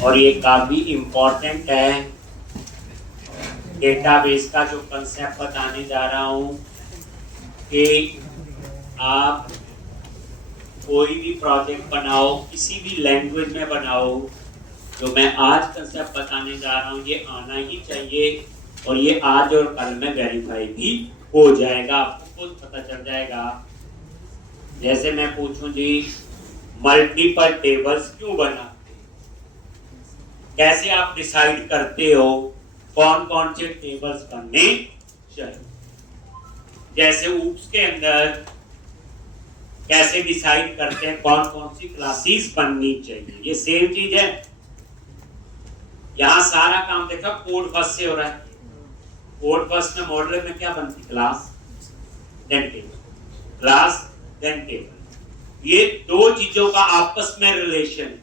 और ये काफी इम्पोर्टेंट है। डेटाबेस का जो कंसेप्ट बताने जा रहा हूँ कि आप कोई भी प्रोजेक्ट बनाओ, किसी भी लैंग्वेज में बनाओ, जो मैं आज कंसेप्ट बताने जा रहा हूँ ये आना ही चाहिए, और ये आज और कल में वेरीफाई भी हो जाएगा, आपको खुद पता चल जाएगा। जैसे मैं पूछूं जी, मल्टीपल टेबल्स क्यों बनाते हैं, कैसे आप डिसाइड करते हो कौन कौन से टेबल्स बनने चाहिए। जैसे ऊप्स के अंदर कैसे डिसाइड करते हैं कौन कौन सी क्लासेस बननी चाहिए, ये सेम चीज है। यहां सारा काम देखा कोड फर्स्ट से हो रहा है। कोड फर्स्ट में मॉडल में क्या बनती, class then table, class then table. ये दो चीजों का आपस में रिलेशन।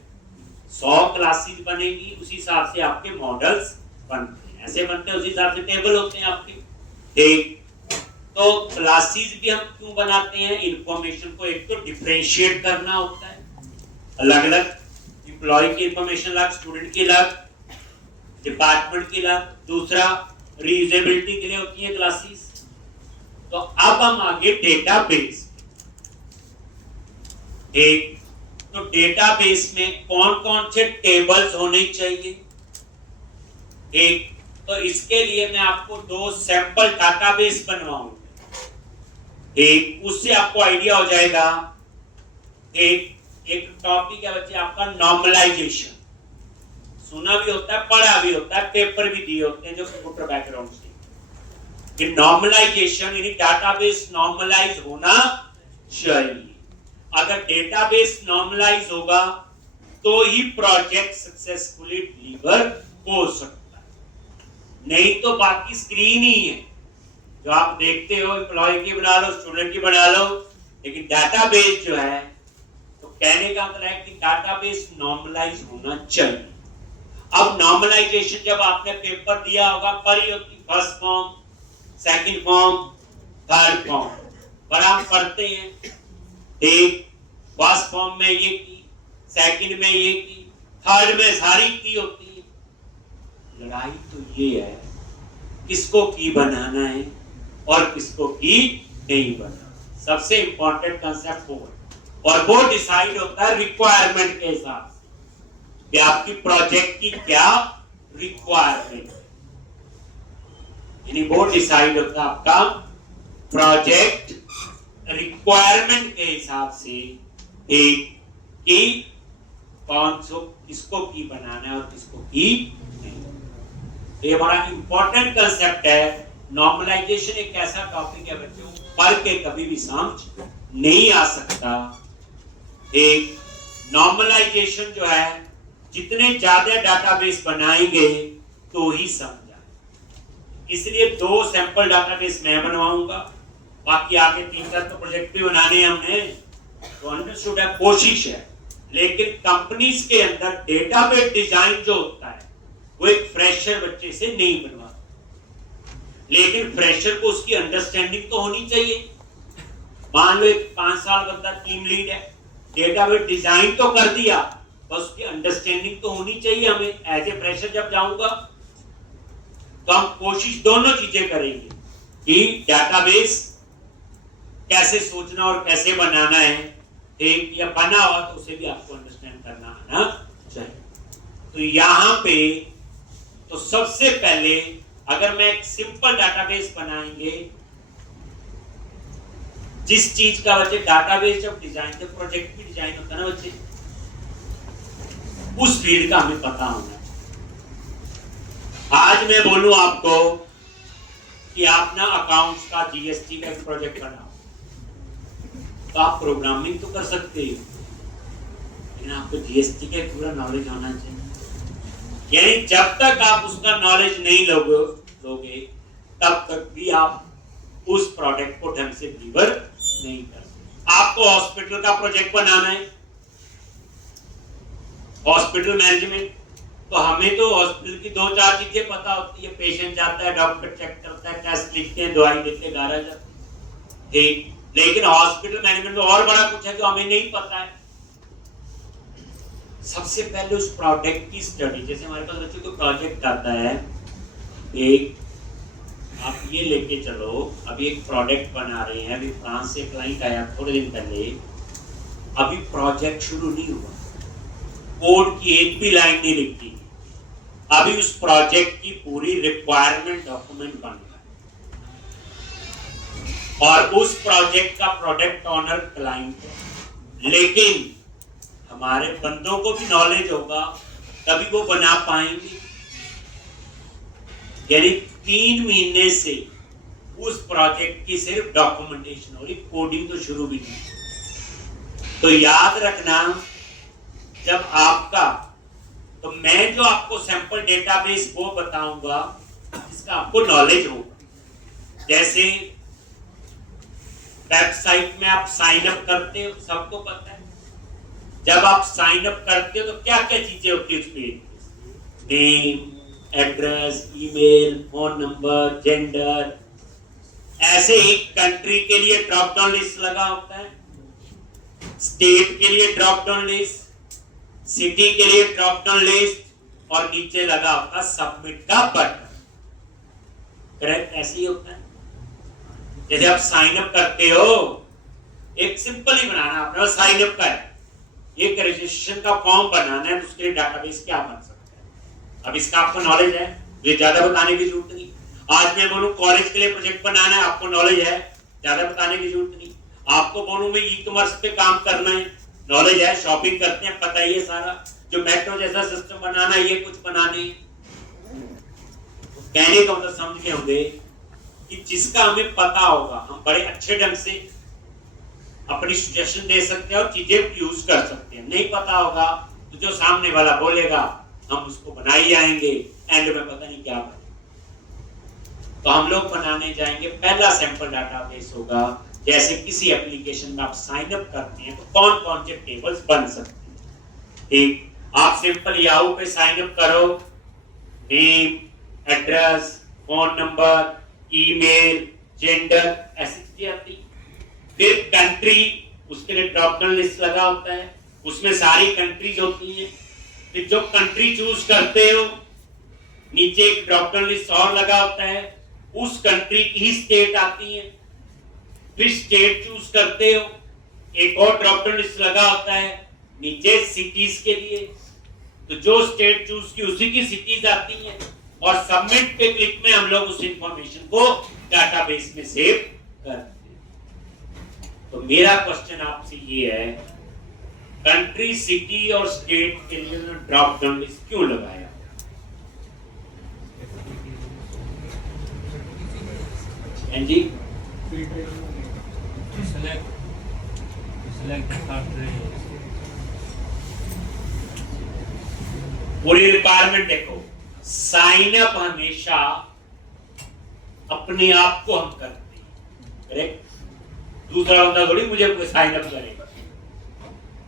100 क्लासेस बनेगी, उसी हिसाब से आपके मॉडल्स बनते हैं, ऐसे बनते हैं उसी हिसाब से टेबल होते हैं आपके। ठीक, तो क्लासेस भी हम क्यों बनाते हैं, इंफॉर्मेशन को एक तो डिफरेंशिएट करना होता है, अलग अलग एम्प्लॉय की इंफॉर्मेशन अलग, स्टूडेंट की अलग, डिपार्टमेंट की अलग, दूसरा रीयूजेबिलिटी के लिए होती है क्लासेस। तो अब हम आगे डेटाबेस। एक तो डेटाबेस में कौन कौन से टेबल्स होने चाहिए। एक तो इसके लिए मैं आपको 2 सैंपल डाटाबेस बनवाऊंगा। एक उससे आपको आइडिया हो जाएगा। एक टॉपिक है बच्चे आपका नॉर्मलाइजेशन, सुना भी होता है, पढ़ा भी होता है, पेपर भी दिए होते हैं जो कंप्यूटर बैकग्राउंड से, कि नॉर्मलाइजेशन यानी डाटाबेस नॉर्मलाइज होना चाहिए। अगर डेटाबेस नॉर्मलाइज होगा तो ही प्रोजेक्ट सक्सेसफुली डिलीवर हो सकता है, नहीं तो बाकी स्क्रीन ही है जो आप देखते हो। एम्प्लॉय की बना लो, स्टूडेंट की बना लो, लेकिन डाटाबेस जो है, तो कहने का मतलब है कि डाटाबेस नॉर्मलाइज होना चाहिए। अब नॉर्मलाइजेशन जब आपने पेपर दिया होगा, पढ़ी होती, first form, second form, third form, पर आप पढ़ते हैं। एक फर्स्ट फॉर्म में ये की, सेकंड में ये की, थर्ड में सारी की होती है। लड़ाई तो ये है किसको की बनाना है और किसको की नहीं बनाना। सबसे इंपॉर्टेंट कंसेप्ट वो है, और वो डिसाइड होता है रिक्वायरमेंट के हिसाब से कि आपकी प्रोजेक्ट की क्या रिक्वायरमेंट है। यानी वो डिसाइड होता है आपका प्रोजेक्ट रिक्वायरमेंट के हिसाब से, एक की कौन सो किसको की बनाना है और किसको की नहीं। ये बड़ा इंपॉर्टेंट कंसेप्ट है। नॉर्मलाइजेशन एक ऐसा टॉपिक है बच्चों, पढ़ के कभी भी समझ नहीं आ सकता। एक नॉर्मलाइजेशन जो है, जितने ज्यादा डाटाबेस बनाएंगे तो ही समझ आए। इसलिए 2 सैंपल डाटाबेस मैं बनवाऊंगा, बाकी आगे 3-4 तो प्रोजेक्ट भी बनाने हैं हमने, तो अंडरस्टूड है, कोशिश है। लेकिन कंपनीज के अंदर डेटाबेस डिजाइन जो होता है वो एक फ्रेशर बच्चे से नहीं बनवा, लेकिन फ्रेशर को उसकी अंडरस्टैंडिंग तो होनी चाहिए। मान लो एक 5 साल बंदा टीम लीड है, डेटाबेस डिजाइन तो कर दिया, बस उसकी अंडरस्टैंडिंग तो होनी चाहिए। हमें एज ए फ्रेशर जब जाऊंगा तो हम कोशिश दोनों चीजें करेंगे कि डेटाबेस कैसे सोचना और कैसे बनाना है, एक या बना हुआ तो उसे भी आपको अंडरस्टैंड करना आना चाहिए। तो यहां पे तो सबसे पहले अगर मैं एक सिंपल डाटाबेस बनाएंगे, जिस चीज का बच्चे डाटाबेस जब डिजाइन, जब प्रोजेक्ट भी डिजाइन होता है ना बच्चे, उस फील्ड का हमें पता होना चाहिए। आज मैं बोलूं आपको कि आप ना अकाउंट्स का, जीएसटी का एक प्रोजेक्ट बनाओ, तो आप प्रोग्रामिंग तो कर सकते हो, लेकिन आपको जीएसटी का पूरा नॉलेज होना चाहिए। यानी जब तक आप उसका नॉलेज नहीं लोगे तब तक भी आप उस प्रोडक्ट को ढंग से डिलीवर नहीं कर सकते। आपको हॉस्पिटल का प्रोजेक्ट बनाना है, हॉस्पिटल मैनेजमेंट, तो हमें तो हॉस्पिटल की 2-4 चीजें पता होती है। पेशेंट जाता है, डॉक्टर चेक करता है, टेस्ट लिखते हैं, दवाई देते, घर आ जाते हैं, ठीक। लेकिन हॉस्पिटल मैनेजमेंट में और बड़ा कुछ है जो हमें नहीं पता है। सबसे पहले उस प्रोडक्ट की स्टडी, जैसे हमारे पास बच्चों को प्रोजेक्ट आता है, एक आप ये लेके चलो, अभी एक प्रोडक्ट बना रहे हैं, अभी फ्रांस से क्लाइंट आया थोड़े दिन पहले, अभी प्रोजेक्ट शुरू नहीं हुआ, कोड की एक भी लाइन नहीं लिखी, अभी उस प्रोजेक्ट की पूरी रिक्वायरमेंट डॉक्यूमेंट बन रहा है और उस प्रोजेक्ट का प्रोडक्ट ऑनर क्लाइंट है। लेकिन हमारे बंदों को भी नॉलेज होगा तभी वो बना पाएंगे। यानी 3 महीने से उस प्रोजेक्ट की सिर्फ डॉक्यूमेंटेशन हो रही, कोडिंग तो शुरू भी नहीं। तो याद रखना, जब आपका, तो मैं जो आपको सैंपल डेटाबेस वो बताऊंगा जिसका आपको नॉलेज होगा। जैसे वेबसाइट में आप साइन अप करते हो, सबको पता है, जब आप साइन अप करते हो तो क्या क्या चीजें होती है उस page, name, address, email, phone number, gender, ऐसे एक कंट्री के लिए ड्रॉप डाउन लिस्ट लगा होता है, स्टेट के लिए ड्रॉप डाउन लिस्ट, सिटी के लिए ड्रॉप डाउन लिस्ट और नीचे लगा होता सबमिट का बटन। करेक्ट? ऐसे ही होता है। जैसे आप साइन अप करते हो, एक सिंपल ही बनाना, आपने साइन अप का है, एक रजिस्ट्रेशन का फॉर्म बनाना है, तो उसके लिए डाटाबेस क्या बन सकता है। अब इसका आपको नॉलेज है, ये ज्यादा बताने की जरूरत नहीं। आज मैं बोलूं कॉलेज के लिए प्रोजेक्ट बनाना है, आपको नॉलेज है, ज्यादा बताने की जरूरत नहीं। आपको बोलूं मैं ई कॉमर्स पे काम करना है, नॉलेज है, शॉपिंग करते हैं, पता ही है सारा। जो मेट्रो जैसा सिस्टम बनाना है, ये कुछ बनाने, कहने का मतलब समझ के होंगे कि जिसका हमें पता होगा हम बड़े अच्छे ढंग से अपनी सजेशन दे सकते हैं और चीजें यूज कर सकते हैं। नहीं पता होगा तो जो सामने वाला बोलेगा हम उसको बना ही जाएंगे, एंड में पता नहीं क्या बने। तो हम लोग बनाने जाएंगे, पहला सैंपल डाटाबेस होगा, जैसे किसी एप्लीकेशन में आप साइन अप करते हैं तो कौन कौन से टेबल्स बन सकते हैं। ठीक, आप सिंपल याहू पे साइन अप करो, name, address, phone number, email, gender, ऐसी चीजें आती। फिर कंट्री, उसके लिए ड्रॉप डाउन लिस्ट लगा होता है, उसमें सारी कंट्रीज होती हैं। फिर जो कंट्री चूज करते हो, नीचे एक ड्रॉप डाउन लिस्ट और लगा होता है, उस कंट्री की ही स्टेट आती है। फिर स्टेट चूज करते हो, एक और ड्रॉप डाउन लिस्ट लगा होता है नीचे सिटीज के लिए, तो जो स्टेट चूज की उसी की सिटीज आती हैं और सबमिट पे क्लिक में हम लोग उस इंफॉर्मेशन को डाटाबेस में सेव करते हैं। तो मेरा क्वेश्चन आपसे ये है, कंट्री, सिटी और स्टेट के लिए ड्रॉप डाउन लिस्ट क्यों लगाया? जी पूरी रिक्वायरमेंट देखो, साइन अप हमेशा अपने आप को हम करते हैं, करेक्ट? दूसरा बंदा थोड़ी मुझे साइन अप करेगा।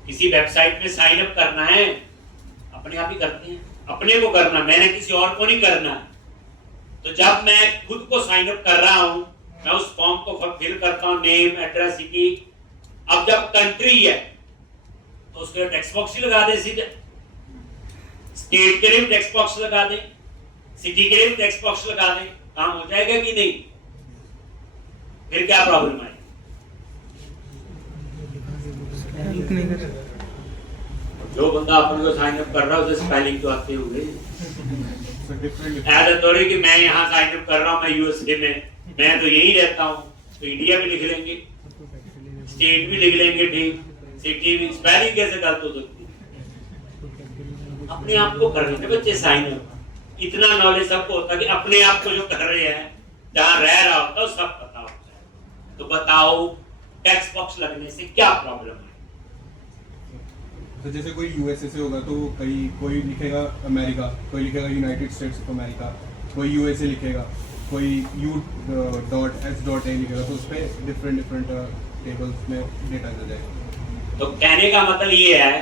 किसी वेबसाइट में साइन अप करना है, अपने आप ही करते हैं, अपने को करना, मैंने किसी और को नहीं करना। तो जब मैं खुद को साइन अप कर रहा हूं, मैं उस फॉर्म को फिल करता हूं, नेम, एड्रेस, सिटी। अब जब कंट्री है तो उसके लिए टेक्स्ट बॉक्स ही लगा दे सीधे, स्टेट के लिए भी टेक्स्ट बॉक्स लगा दे, सिटी के लिए भी टेक्स्ट बॉक्स लगा दे, काम हो जाएगा कि नहीं? फिर क्या प्रॉब्लम है? जो बंदा अपन को साइन अप कर रहा है उसे स्पेलिंग तो आते होंगे। ऐसा थोड़ी कि मैं यहाँ साइन अप कर रहा हूँ, मैं यूएसए में, मैं तो यही रहता हूँ, तो इंडिया भी लिख लेंगे, स्टेट भी लिख लेंगे, ठीक, सिटी भी, स्पेलिंग कैसे गलत हो सकती है? अपने आप को कर लेते बच्चे साइन अप। इतना नॉलेज सबको होता है कि अपने आप को जो कर रहे हैं, जहाँ रह रहा होता है सब पता होता है। तो बताओ टेक्स्ट बॉक्स लगने से क्या प्रॉब्लम है? तो जैसे कोई यूएसए से होगा तो कोई लिखेगा अमेरिका, कोई लिखेगा यूनाइटेड स्टेट्स ऑफ अमेरिका, कोई यूएसए लिखेगा, कोई U.S.A लिखेगा, तो उस पर डिफरेंट टेबल्स में डेटा आ जाएगा। तो कहने का मतलब ये है,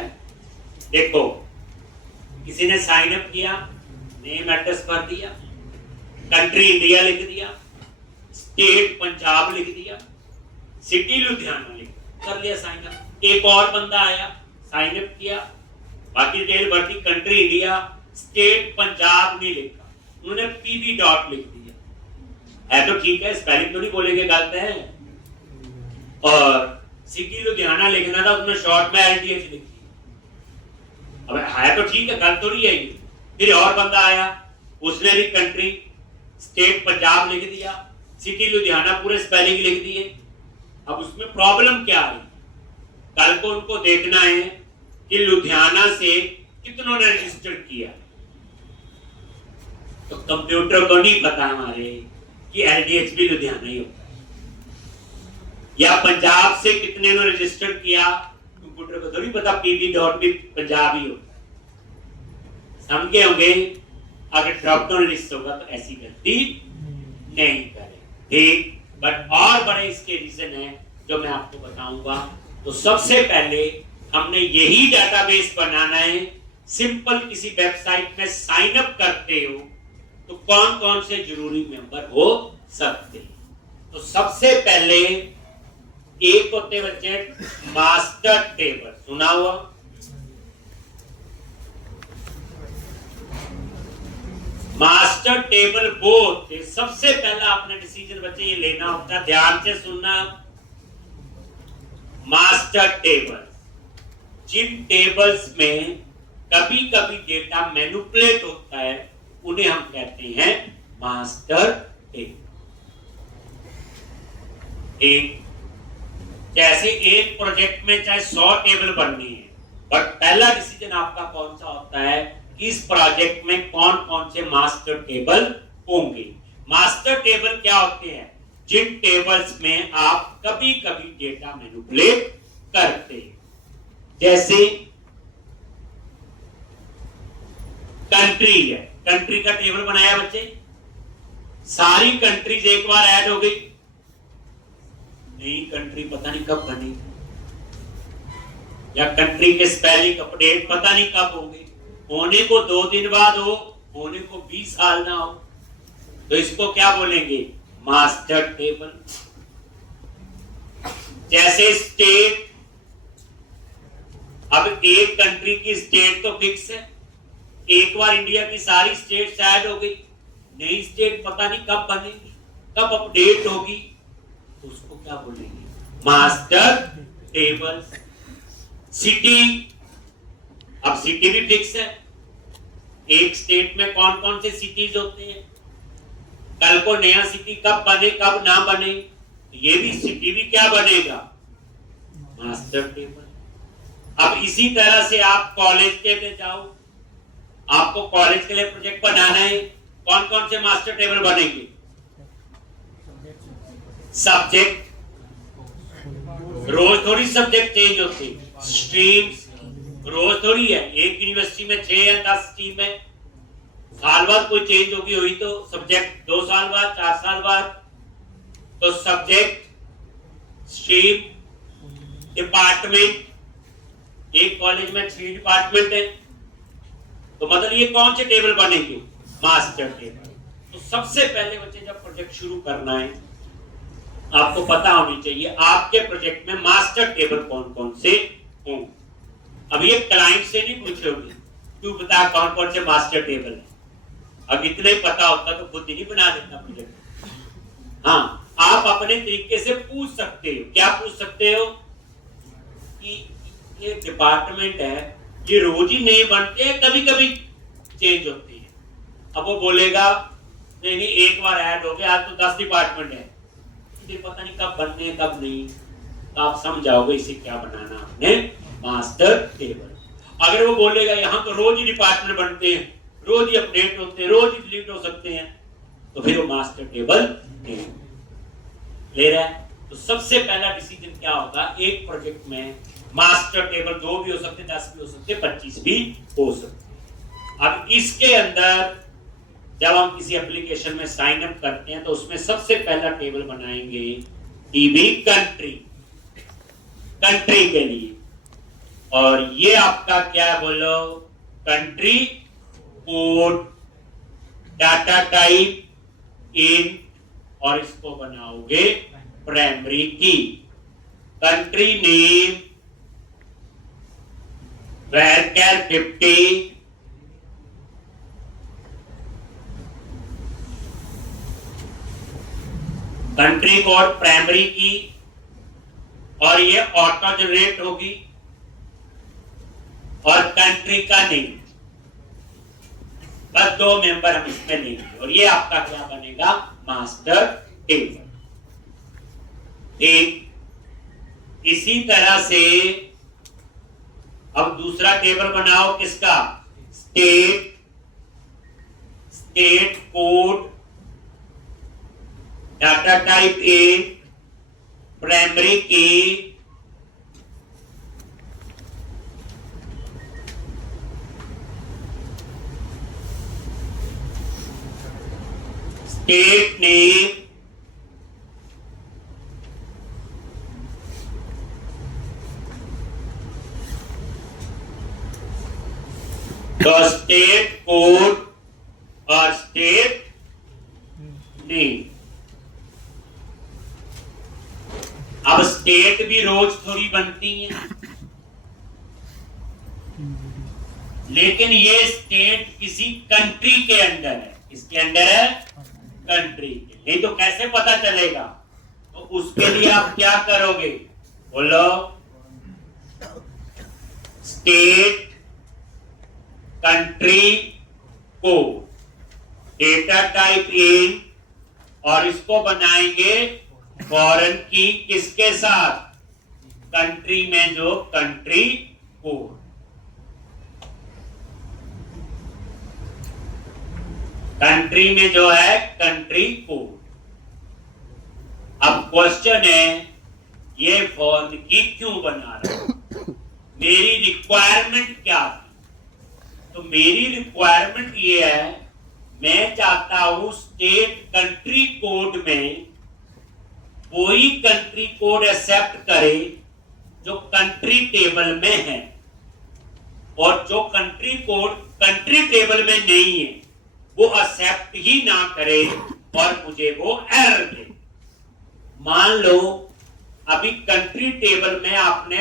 देखो किसी ने साइन अप किया, नेम एड्रेस भर दिया, कंट्री इंडिया लिख दिया, स्टेट पंजाब लिख दिया, सिटी लुधियाना लिख कर लिया साइन अप। एक और बंदा आया, साइन अप किया बाकी डिटेल भर दी, कंट्री इंडिया, स्टेट पंजाब नहीं लिखा, उन्होंने पीवी डॉट लिख दिया। है तो ठीक है, स्पेलिंग तो नहीं बोलेंगे गलत है। और सिटी लुधियाना लिखना था, उसने शॉर्ट में एलडीएच लिख दिया। अब है तो ठीक है, गलत तो नहीं है ये। फिर और बंदा आया, उसने भी कंट्री स्टेट पंजाब लिख दिया, सिटी लुधियाना पूरे स्पेलिंग लिख दिए। अब उसमें प्रॉब्लम क्या है? कल को उनको देखना है कि लुधियाना से कितनों ने रजिस्टर किया। तो कंप्यूटर को नहीं पता हमारे कि एलडीएच भी लुधियाना ही होता है, या पंजाब से कितने ने रजिस्टर किया, कंप्यूटर को थोड़ी पता पीवी डॉट भी पंजाब ही होता है। समझे होंगे? अगर ड्रॉप डाउन लिस्ट होगा तो ऐसी गलती नहीं करें, ठीक। बट और बड़े इसके रीजन है जो मैं आपको बताऊंगा। तो सबसे पहले हमने यही डेटाबेस बनाना है। सिंपल किसी वेबसाइट में साइन अप करते हो तो कौन कौन से जरूरी मेंबर हो सकते हैं। तो सबसे पहले एक होते बच्चे मास्टर टेबल, सुना हुआ? मास्टर टेबल वो होते, सबसे पहला आपने डिसीजन बच्चे ये लेना होता है, ध्यान से सुनना। मास्टर टेबल, जिन टेबल्स में कभी कभी डेटा मैनिपुलेट होता है उन्हें हम कहते हैं मास्टर टेबल। एक जैसे एक प्रोजेक्ट में चाहे 100 टेबल बननी है, बट पहला डिसीजन आपका कौन सा होता है कि इस प्रोजेक्ट में कौन कौन से मास्टर टेबल होंगे। मास्टर टेबल क्या होते हैं? जिन टेबल्स में आप कभी कभी डेटा मैनिपुलेट करते हैं। जैसे कंट्री है, कंट्री का टेबल बनाया बच्चे, सारी कंट्रीज एक बार ऐड हो गई, नई कंट्री पता नहीं कब बनी, या कंट्री के स्पेलिंग अपडेट पता नहीं कब होंगे, होने को 2 दिन बाद हो, होने को 20 साल ना हो, तो इसको क्या बोलेंगे? Master table. जैसे स्टेट, अब एक कंट्री की स्टेट तो फिक्स है, एक बार इंडिया की सारी स्टेट ऐड हो गई, नई स्टेट पता नहीं कब बनेगी, कब अपडेट होगी, उसको क्या बोलेंगे? Master table. सिटी, अब सिटी भी फिक्स है, एक स्टेट में कौन कौन से सिटीज होते हैं, कल को नया सिटी कब बने कब ना बने, ये भी सिटी भी क्या बनेगा? Master table. अब इसी तरह से आप कॉलेज के पे जाओ, आपको कॉलेज के लिए प्रोजेक्ट बनाना है, कौन कौन से मास्टर टेबल बनेंगे? सब्जेक्ट, रोज थोड़ी सब्जेक्ट चेंज होते, स्ट्रीम्स रोज थोड़ी है, एक यूनिवर्सिटी में 6 या 10 स्ट्रीम है, साल बाद कोई चेंज होगी हुई तो सब्जेक्ट 2 साल बाद 4 साल बाद, तो सब्जेक्ट, स्ट्रीम, डिपार्टमेंट, एक कॉलेज में 3 डिपार्टमेंट है, तो मतलब ये कौन से टेबल बनेंगे? Master table. तो सबसे पहले बच्चे जब प्रोजेक्ट शुरू करना है आपको पता होनी चाहिए आपके प्रोजेक्ट में मास्टर टेबल कौन कौन से होंगे। अब ये क्लाइंट से नहीं पूछोगे तू बता कौन कौन से मास्टर टेबल है, अब इतना ही पता होता तो खुद ही नहीं बना देता प्रोजेक्ट। हाँ, आप अपने तरीके से पूछ सकते हो। क्या पूछ सकते हो कि ये डिपार्टमेंट है, ये रोज ही नहीं बनते हैं, कभी कभी चेंज होते हैं। अब वो बोलेगा नहीं नहीं एक बार ऐड हो गया, आज तो 10 डिपार्टमेंट है, पता नहीं कब बनने हैं कब नहीं, तो आप समझाओगे इसे क्या बनाना आपने? Master table. अगर वो बोलेगा यहाँ तो रोज ही डिपार्टमेंट बनते हैं, रोज ही अपडेट होते हैं, रोज ही डिलीट हो सकते हैं, तो फिर वो मास्टर टेबल नहीं ले रहा है। तो सबसे पहला डिसीजन क्या होगा? एक प्रोजेक्ट में मास्टर टेबल 2 भी हो सकते, 10 भी हो सकते, 25 भी हो सकते। अब इसके अंदर जब हम किसी एप्लीकेशन में साइन अप करते हैं तो उसमें सबसे पहला टेबल बनाएंगे टीबी कंट्री, कंट्री के लिए, और ये आपका क्या है बोलो? कंट्री कोड, डाटा टाइप इन, और इसको बनाओगे प्राइमरी की, country name, Varchar 50, country code primary की, और ये ऑटो जनरेट होगी, और कंट्री का नेम, बस 2 मेंबर हम इसमें लेंगे और ये आपका क्या बनेगा, मास्टर टेबल। ठीक इसी तरह से अब दूसरा टेबल बनाओ, किसका, state code, data type A, primary की, स्टेट नेम, तो स्टेट कोड और स्टेट नेम। अब स्टेट भी रोज थोड़ी बनती है, लेकिन ये स्टेट किसी कंट्री के अंडर है। किसके अंडर है, कंट्री के। नहीं तो कैसे पता चलेगा, तो उसके लिए आप क्या करोगे, बोलो, state country code, data type इन, और इसको बनाएंगे फॉरेन की, किसके साथ, कंट्री में जो कंट्री कोड। कंट्री में जो है कंट्री कोड। अब क्वेश्चन है, ये फॉरेन की क्यों बना रहा है, मेरी रिक्वायरमेंट क्या थी, तो मेरी रिक्वायरमेंट ये है, मैं चाहता हूं स्टेट कंट्री कोड में कोई कंट्री कोड एक्सेप्ट करे जो कंट्री टेबल में है, और जो कंट्री कोड कंट्री टेबल में नहीं है वो एक्सेप्ट ही ना करे और मुझे वो एरर दे। मान लो अभी कंट्री टेबल में आपने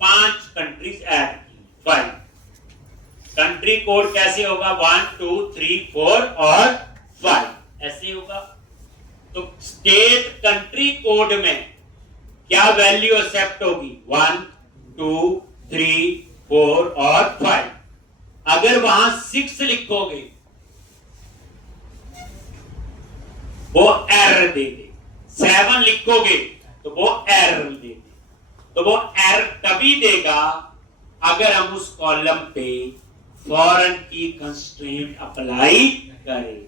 5 कंट्रीज ऐड की, 5, कंट्री कोड कैसे होगा, 1 2 3 4 और 5 ऐसे होगा। तो स्टेट कंट्री कोड में क्या वैल्यू एक्सेप्ट होगी, 1 2 3 4 और 5। अगर वहां 6 लिखोगे वो एरर दे दे, 7 लिखोगे तो वो एरर दे दे। तो वो एरर तभी देगा अगर हम उस कॉलम पे फॉरेन की कंस्ट्रेंट अप्लाई करें।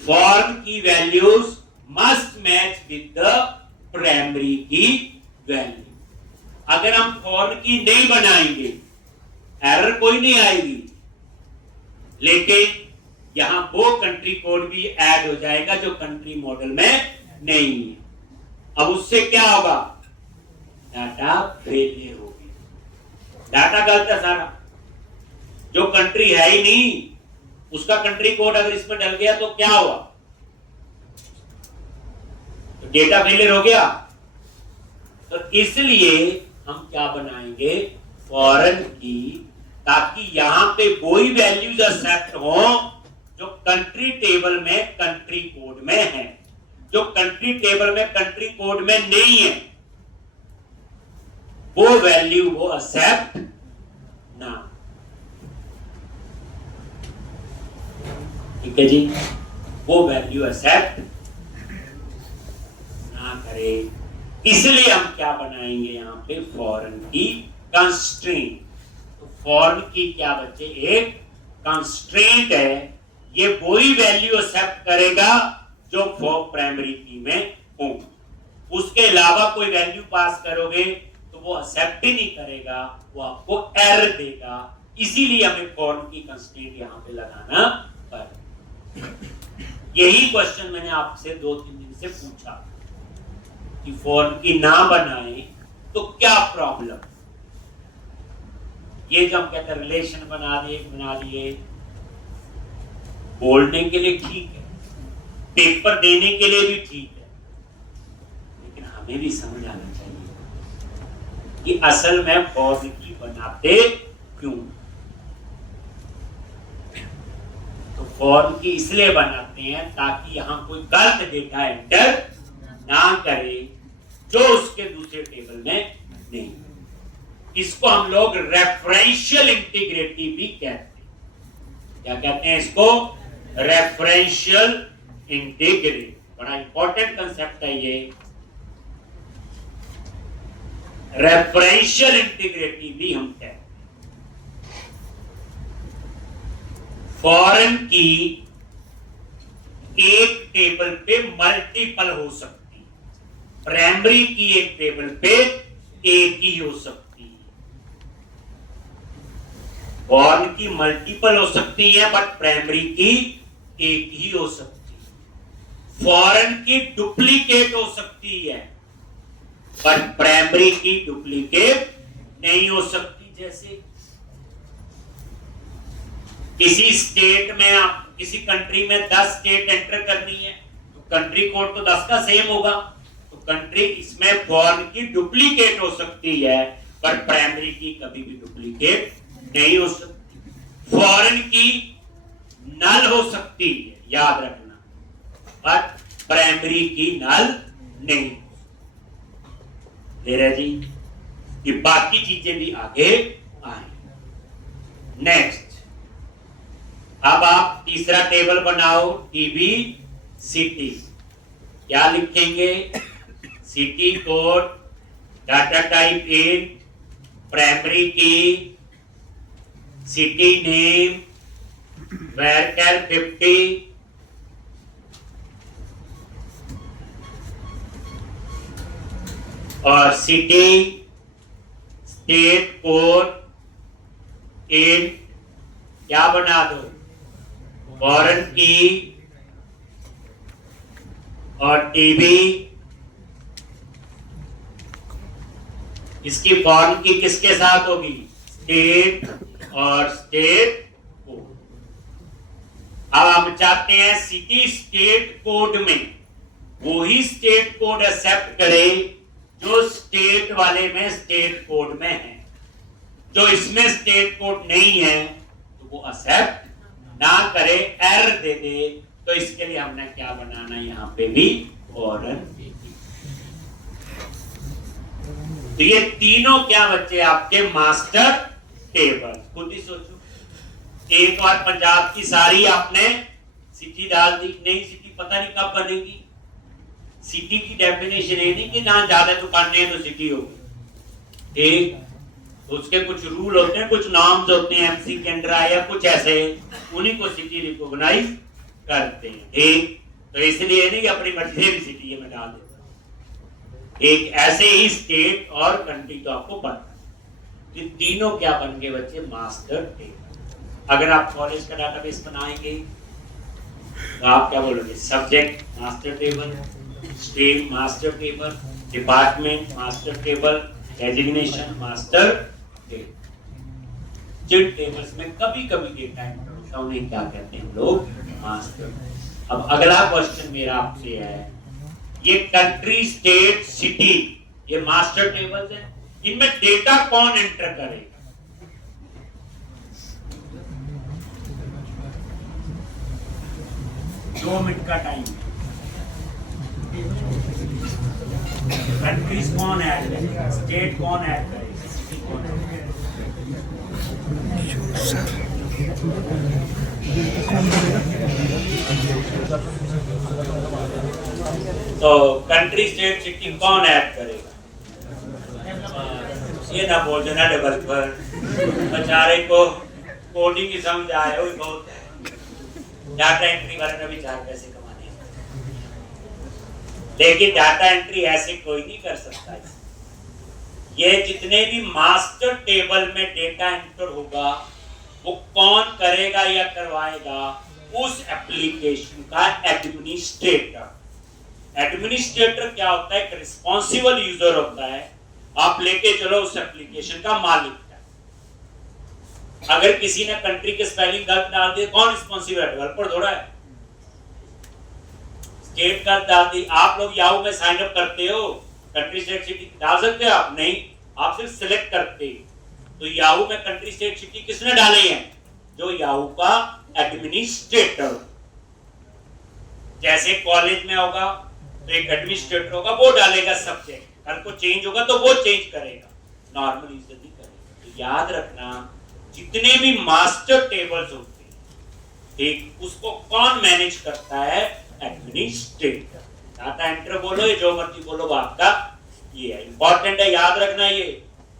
फॉरेन की values must match with the primary की वैल्यू। अगर हम फॉरेन की नहीं बनाएंगे एरर कोई नहीं आएगी, लेकिन यहां वो कंट्री कोड भी ऐड हो जाएगा जो कंट्री मॉडल में नहीं है। अब उससे क्या होगा, डाटा फेलियर होगी, डाटा गलत है सारा। जो कंट्री है ही नहीं उसका कंट्री कोड अगर इसमें डल गया तो क्या हुआ, तो डेटा फेलियर हो गया। तो इसलिए हम क्या बनाएंगे, फॉरेन की, ताकि यहां पे वही वैल्यूज एक्सेप्ट हो जो कंट्री टेबल में कंट्री कोड में है। जो कंट्री टेबल में कंट्री कोड में नहीं है वो वैल्यू वो एक्सेप्ट ना। ठीक है जी, वो वैल्यू एक्सेप्ट ना करे। इसलिए हम क्या बनाएंगे यहां पे, फॉरेन की कंस्ट्रेंट। तो फॉरेन की क्या बच्चे, एक कंस्ट्रेंट है, ये वही वैल्यू एक्सेप्ट करेगा जो प्राइमरी की में हो। उसके अलावा कोई वैल्यू पास करोगे तो वो एक्सेप्ट ही नहीं करेगा, वो आपको एरर देगा। इसीलिए हमें फॉरेन की कंस्ट्रेंट यहां पे लगाना पड़ेगा। यही क्वेश्चन मैंने आपसे 2-3 दिन से पूछा कि फॉरेन की ना बनाए तो क्या प्रॉब्लम। ये जो हम कहते हैं रिलेशन बना दिए, बोलने के लिए ठीक है, पेपर देने के लिए भी ठीक है, लेकिन हमें भी समझ आना चाहिए कि असल में फॉरेन की बनाते क्यों? तो फॉर्म की इसलिए बनाते हैं ताकि यहां कोई गलत डेटा एंटर ना करे जो उसके दूसरे टेबल में नहीं। इसको हम लोग रेफरेंशियल इंटीग्रिटी भी कहते हैं। क्या कहते हैं इसको? Referential integrity. बड़ा इंपॉर्टेंट कंसेप्ट है ये। रेफरेंशियल इंटीग्रिटी भी हम कहते हैं। फॉरेन की एक टेबल पे मल्टीपल हो सकती है, प्राइमरी की एक टेबल पे एक ही हो सकती है। फॉरेन की मल्टीपल हो सकती है बट प्राइमरी की एक ही हो सकती है। फॉरेन की डुप्लीकेट हो सकती है बट प्राइमरी की डुप्लीकेट नहीं हो सकती। जैसे किसी स्टेट में आप किसी कंट्री में 10 स्टेट एंटर करनी है तो कंट्री कोड तो 10 का सेम होगा। तो कंट्री इसमें फॉरेन की डुप्लीकेट हो सकती है पर प्राइमरी की कभी भी डुप्लीकेट नहीं हो सकती। फॉरेन की नल हो सकती है, याद रखना, पर प्राइमरी की नल नहीं। ले रहे जी, ये बाकी चीजें भी आगे आए। नेक्स्ट, अब आप तीसरा टेबल बनाओ, टीबी सिटी। क्या लिखेंगे? City code, data type int, primary की, सिटी नेम, varchar 50, और सिटी स्टेट कोड इन क्या बना दो? फॉरेन की और टीबी। इसकी फॉरेन की किसके साथ होगी? स्टेट और स्टेट कोड। अब हम चाहते हैं सिटी स्टेट कोड में वो ही स्टेट कोड एक्सेप्ट करे जो स्टेट वाले में स्टेट कोड में है। जो इसमें स्टेट कोड नहीं है तो वो एक्सेप्ट ना करे, एरर दे दे। तो इसके लिए हमने क्या बनाना है? यहाँ पे भी फॉरेन। तो ये तीनों क्या बच्चे आपके? Master table. खुद ही सोचो, एक बार पंजाब की सारी आपने सिटी डाल दी, नई सिटी पता नहीं कब बनेगी। सिटी की डेफिनेशन ये नहीं कि जहां ज्यादा दुकानें हैं तो सिटी होगी। एक उसके कुछ रूल होते हैं, कुछ नॉर्म्स होते हैं, एमसी के अंडर आया कुछ ऐसे, उन्हीं को सिटी रिकॉग्नाइज करते हैं। ठीक, तो इसलिए नहीं अपनी मर्जी से भी सिटी में डाल देता। एक ऐसे ही स्टेट और कंट्री तो आपको पता है। ये तीनों क्या बन गए बच्चे? Master table. अगर आप कॉलेज का डाटाबेस बनाएंगे तो आप क्या बोलोगे? Subject master table, stream master table, department master table, designation master table. जिन टेबल्स में कभी कभी डेटा एंटर होता है उन्हें क्या कहते हैं हम लोग? मास्टर। अब अगला क्वेश्चन मेरा आपसे है, ये कंट्री, स्टेट, सिटी, ये मास्टर टेबल्स हैं, इनमें डेटा कौन एंटर करेगा? 2 मिनट का टाइम है। कंट्रीज कौन ऐड करेगा? स्टेट कौन ऐड करेगा? सिटी कौन ऐड करेगा? तो कंट्री, स्टेट, सिटी कौन ऐड करेगा? ये ना बोल देना डेवलपर, बेचारे को कोडिंग की समझ आए वो बहुत है। डाटा एंट्री वाले ने भी 4 पैसे कमाने हैं, लेकिन डाटा एंट्री ऐसे कोई नहीं कर सकता। ये जितने भी मास्टर टेबल में डेटा एंटर होगा वो कौन करेगा या करवाएगा? उस एप्लीकेशन का एडमिनिस्ट्रेटर। एडमिनिस्ट्रेटर क्या होता है? एक रिस्पॉन्सिबल यूजर होता है। आप लेके चलो उस एप्लीकेशन का मालिक है। अगर किसी ने कंट्री के स्पेलिंग गलत डाल दिए, कौन रिस्पॉन्सिबल है? डेवलपर थोड़ा है। स्टेट गलत डाल दी, आप लोग याहू में साइन अप करते हो, कंट्री, स्टेट, सिटी डाल सकते हो आप? नहीं, आप सिर्फ सिलेक्ट करते हो। तो याहू में कंट्री स्टेट सिटी किसने डाली है? जो याहू का एडमिनिस्ट्रेटर। जैसे कॉलेज में होगा तो एक एडमिनिस्ट्रेटर होगा, वो डालेगा सब्जेक्ट, कल को चेंज होगा तो वो चेंज करेगा, नॉर्मल यूजली करेगा। तो याद रखना जितने भी मास्टर टेबल्स होते हैं, ठीक, उसको कौन मैनेज करता है? एडमिनिस्ट्रेटर। डाटा एंटर बोलो या जो मर्जी बोलो, वो आपका ये है, इंपॉर्टेंट है, याद रखना। ये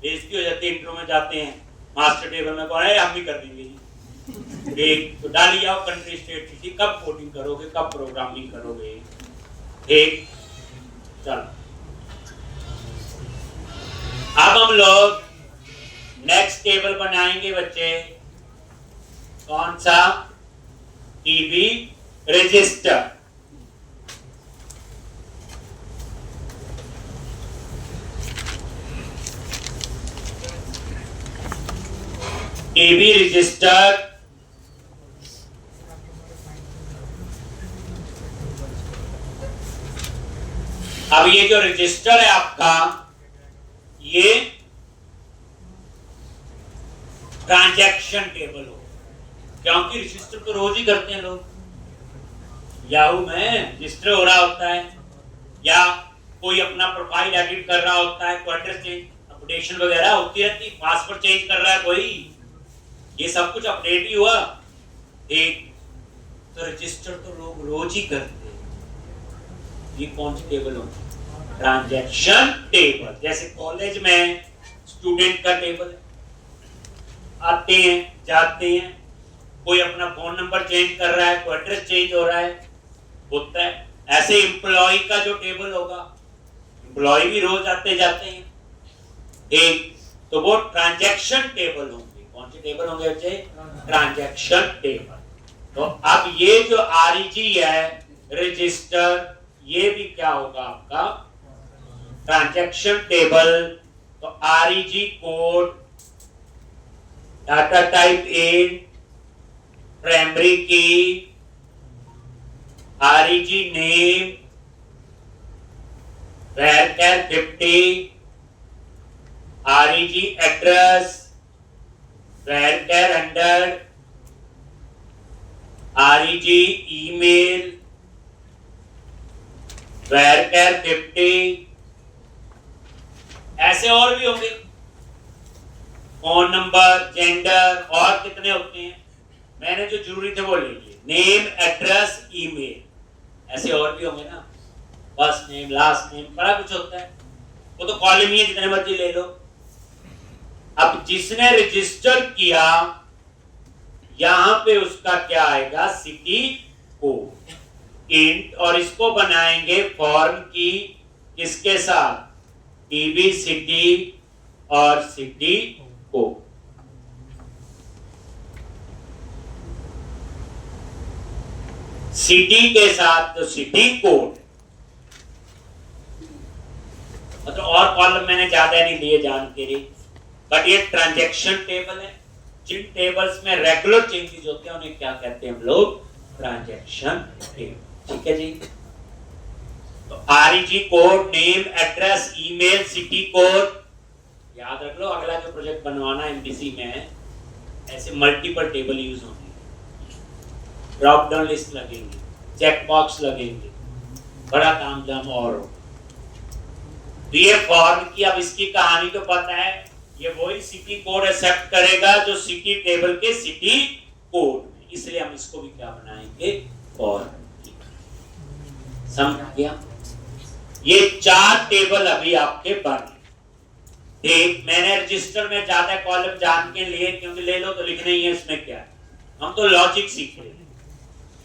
बेइज्जती हो जाती है, इंटरव्यू में जाते हैं, मास्टर टेबल में कौन है? हम भी कर देंगे जी। एक तो डाली आओ कंट्री स्टेट सिटी, कब कोडिंग करोगे, कब प्रोग्रामिंग करोगे, ठीक। चलो अब हम लोग नेक्स्ट टेबल बनाएंगे बच्चे, कौन सा? TB register. टीबी रजिस्टर अब ये जो रजिस्टर है आपका, ये ट्रांजैक्शन टेबल हो, क्योंकि रजिस्टर तो रोज ही करते हैं लोग। याहू में रजिस्टर हो रहा होता है, या कोई अपना प्रोफाइल एडिट कर रहा होता है, कोई एड्रेस चेंज अपडेशन वगैरह होती रहती, पासवर्ड चेंज कर रहा है कोई, ये सब कुछ अपडेट ही हुआ, एक तो रजिस्टर तो लोग रोज ही करते हैं। ये कौन सी टेबल होती है? Transaction table. जैसे कॉलेज में स्टूडेंट का टेबल है, आते हैं जाते हैं, कोई अपना फोन नंबर चेंज कर रहा है, कोई एड्रेस चेंज हो रहा है, होता है। ऐसे एम्प्लॉय का जो टेबल होगा, एम्प्लॉय भी रोज आते जाते हैं, एक तो वो ट्रांजैक्शन टेबल होंगे। कौन से टेबल होंगे बच्चे? Transaction table. तो अब ये जो आरईजी है रजिस्टर, ये भी क्या होगा आपका? Transaction table. तो REG code, data type int, primary key, REG name, varchar 50, REG address, varchar 100, REG email, varchar 50, ऐसे और भी होंगे, फोन नंबर, जेंडर, और कितने होते हैं, मैंने जो जरूरी थे वो ले लिए, नेम, एड्रेस, ईमेल, ऐसे और भी होंगे ना, फर्स्ट नेम, लास्ट नेम, बड़ा कुछ होता है, वो तो कॉलम ही है, जितने मर्जी ले लो। अब जिसने रजिस्टर किया, यहां पे उसका क्या आएगा? सिटी कोड, इंट, और इसको बनाएंगे फॉर्म की किसके साथ? टीबी सिटी और सिटी कोड। सिटी के साथ तो सिटी कोड, मतलब और कॉलम मैंने ज्यादा नहीं लिए जान के लिए, बट ये ट्रांजैक्शन टेबल है। जिन टेबल्स में रेगुलर चेंजेस होते हैं उन्हें क्या कहते हैं हम लोग? Transaction table. ठीक है जी। तो REG code, name, address, email, city code याद रख लो। अगला जो प्रोजेक्ट बनवाना एमडीसी में, ऐसे मल्टीपल टेबल यूज होंगे, ड्रॉप डाउन लिस्ट लगेंगे, चेक बॉक्स लगेंगे, बड़ा काम जाम और हो। तो ये फॉर्म की अब इसकी कहानी तो पता है, ये वही सिटी कोड एक्सेप्ट करेगा जो सिटी टेबल के सिटी कोड में, इसलिए हम इसको भी क्या बनाएंगे? फॉर्म। समझ गया? ये 4 टेबल अभी आपके बने। एक मैंने रजिस्टर में ज्यादा कॉलम जान के लिए, क्योंकि ले लो तो लिखना ही है, इसमें क्या है, हम तो लॉजिक सीख रहे हैं।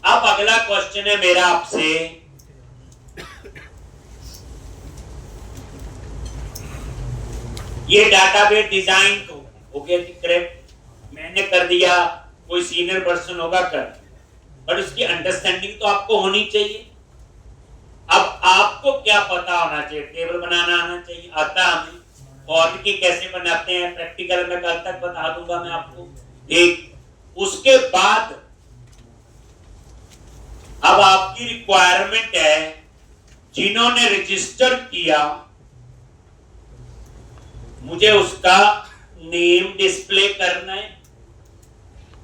अब अगला क्वेश्चन है मेरा आपसे, ये डाटाबेस डिजाइन हो गया करेक्ट, मैंने कर दिया, कोई सीनियर पर्सन होगा कर, बट उसकी अंडरस्टैंडिंग तो आपको होनी चाहिए। अब आपको क्या पता होना चाहिए? टेबल बनाना आना चाहिए, आता हमें। फॉर्म की कैसे बनाते हैं प्रैक्टिकल में कल तक बता दूंगा मैं आपको। एक उसके बाद अब आपकी रिक्वायरमेंट है, जिन्होंने रजिस्टर किया, मुझे उसका नेम डिस्प्ले करना है,